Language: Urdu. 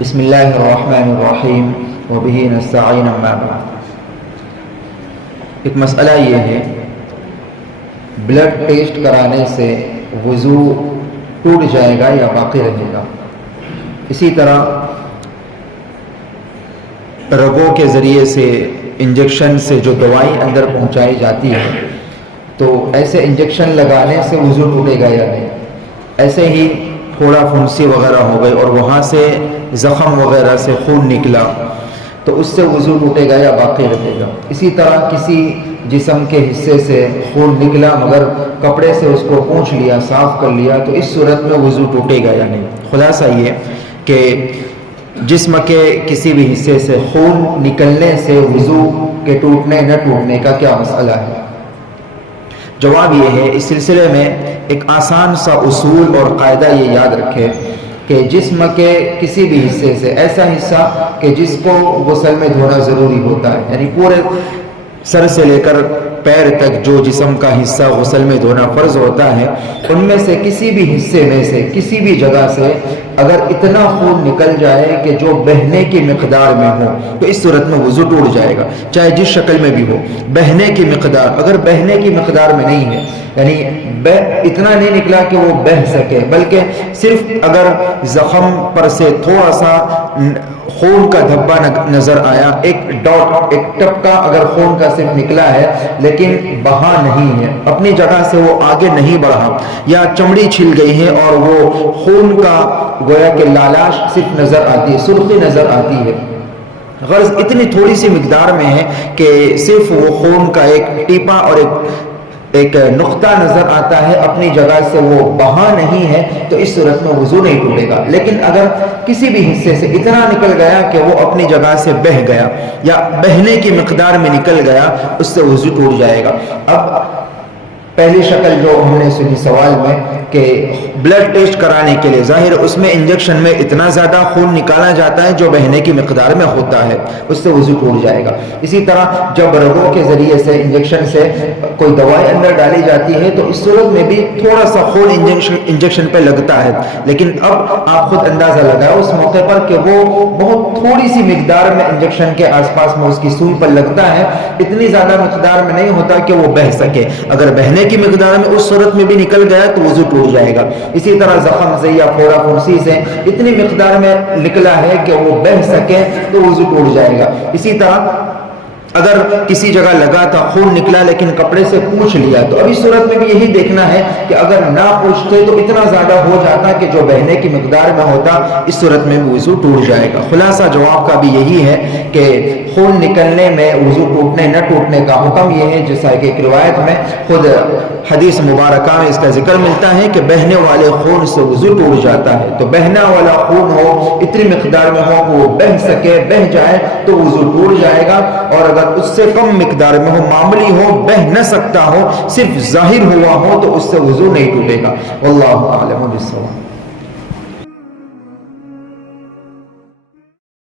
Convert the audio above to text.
بسم اللہ الرحمن الرحیم وبہ نستعین اما بعد۔ ایک مسئلہ یہ ہے، بلڈ ٹیسٹ کرانے سے وضو ٹوٹ جائے گا یا باقی رہے گا؟ اسی طرح رگوں کے ذریعے سے انجیکشن سے جو دوائی اندر پہنچائی جاتی ہے تو ایسے انجیکشن لگانے سے وضو ٹوٹے گا یا نہیں؟ ایسے ہی تھوڑا پھنسی وغیرہ ہو گئی اور وہاں سے زخم وغیرہ سے خون نکلا تو اس سے وضو ٹوٹے گا یا باقی رہے گا؟ اسی طرح کسی جسم کے حصے سے خون نکلا مگر کپڑے سے اس کو پونچھ لیا، صاف کر لیا، تو اس صورت میں وضو ٹوٹے گا یا نہیں؟ خلاصہ یہ کہ جسم کے کسی بھی حصے سے خون نکلنے سے وضو کے ٹوٹنے نہ ٹوٹنے کا کیا مسئلہ ہے؟ جواب یہ ہے، اس سلسلے میں ایک آسان سا اصول اور قاعدہ یہ یاد رکھے کہ جسم کے کسی بھی حصے سے، ایسا حصہ کہ جس کو غسل میں دھونا ضروری ہوتا ہے، یعنی پورے سر سے لے کر پیر تک جو جسم کا حصہ غسل میں دھونا فرض ہوتا ہے، ان میں سے کسی بھی حصے میں سے، کسی بھی جگہ سے اگر اتنا خون نکل جائے کہ جو بہنے کی مقدار میں ہو تو اس صورت میں وضو ٹوٹ جائے گا، چاہے جس شکل میں بھی ہو۔ بہنے کی مقدار، اگر بہنے کی مقدار میں نہیں ہے، یعنی اتنا نہیں نکلا کہ وہ بہہ سکے، بلکہ صرف اگر زخم پر سے تھوڑا سا خون کا دھبا نظر آیا، ایک ڈاٹ، ایک ٹپکا اگر خون کا صرف نکلا ہے لیکن بہا نہیں ہے، اپنی جگہ سے وہ آگے نہیں بڑھا، یا چمڑی چھل گئی ہے اور وہ خون کا گویا کہ لالاش صرف نظر آتی ہے، سرخی نظر آتی ہے، غرض اتنی تھوڑی سی مقدار میں ہے کہ صرف وہ خون کا ایک ٹیپا اور ایک نقطہ نظر آتا ہے، اپنی جگہ سے وہ بہا نہیں ہے، تو اس صورت میں وضو نہیں ٹوٹے گا۔ لیکن اگر کسی بھی حصے سے اتنا نکل گیا کہ وہ اپنی جگہ سے بہہ گیا یا بہنے کی مقدار میں نکل گیا، اس سے وضو ٹوٹ جائے گا۔ اب پہلی شکل جو ہم نے سنی سوال میں کہ بلڈ ٹیسٹ کرانے کے لیے، ظاہر اس میں انجیکشن میں اتنا زیادہ خون نکالا جاتا ہے جو بہنے کی مقدار میں ہوتا ہے، اس سے وضو ٹوٹ جائے گا۔ اسی طرح جب رگوں کے ذریعے سے انجیکشن سے کوئی دوائی اندر ڈالی جاتی ہے تو اس صورت میں بھی تھوڑا سا خون انجیکشن پہ لگتا ہے، لیکن اب آپ خود اندازہ لگائیں اس موقع پر کہ وہ بہت تھوڑی سی مقدار میں انجیکشن کے آس پاس میں اس کی سوئی پر لگتا ہے، اتنی زیادہ مقدار میں نہیں ہوتا کہ وہ بہہ سکے۔ اگر بہنے کی مقدار میں اس صورت میں بھی نکل گیا تو وضو ٹوٹ جائے گا۔ اسی طرح زخم سے یا پھوڑا پھنسی سے اتنی مقدار میں نکلا ہے کہ وہ بہہ سکے تو وضو ٹوٹ جائے گا۔ اسی طرح اگر کسی جگہ لگا تھا، خون نکلا لیکن کپڑے سے پوچھ لیا، تو ابھی صورت میں بھی یہی دیکھنا ہے کہ اگر نہ پوچھتے تو اتنا زیادہ ہو جاتا کہ جو بہنے کی مقدار میں ہوتا، اس صورت میں بھی وضو ٹوٹ جائے گا۔ خلاصہ جواب کا بھی یہی ہے کہ خون نکلنے میں وضو ٹوٹنے نہ ٹوٹنے کا حکم یہ ہے، جیسا کہ ایک روایت میں خود حدیث مبارکہ میں اس کا ذکر ملتا ہے کہ بہنے والے خون سے وضو ٹوٹ جاتا ہے۔ تو بہنا والا خون ہو، اتنی مقدار میں ہو کہ وہ بہہ سکے، بہہ جائے تو وضو ٹوٹ جائے گا، اور اگر اس سے کم مقدار میں ہو، معمولی ہو، بہہ نہ سکتا ہو، صرف ظاہر ہوا ہو، تو اس سے وضو نہیں ٹوٹے گا۔ واللہ اعلم بالصواب۔